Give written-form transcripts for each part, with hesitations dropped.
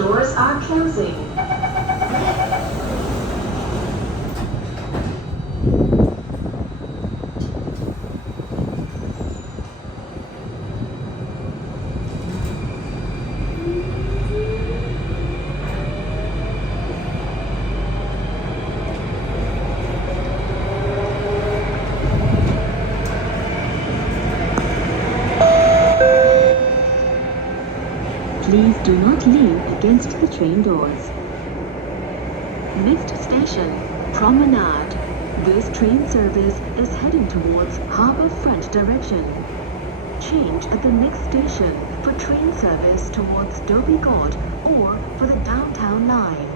Doors are closing. Please do not lean against the train doors. Next station, Promenade. This train service is heading towards Harbour Front direction. Change at the next station for train service towards Dhoby Ghaut or for the downtown line.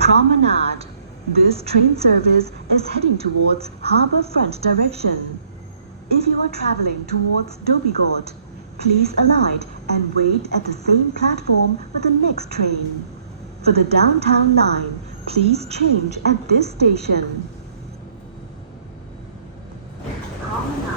Promenade. This train service is heading towards Harbour Front direction. If you are traveling towards Dhoby Ghaut, please alight and wait at the same platform with the next train. For the downtown line, please change at this station. Promenade.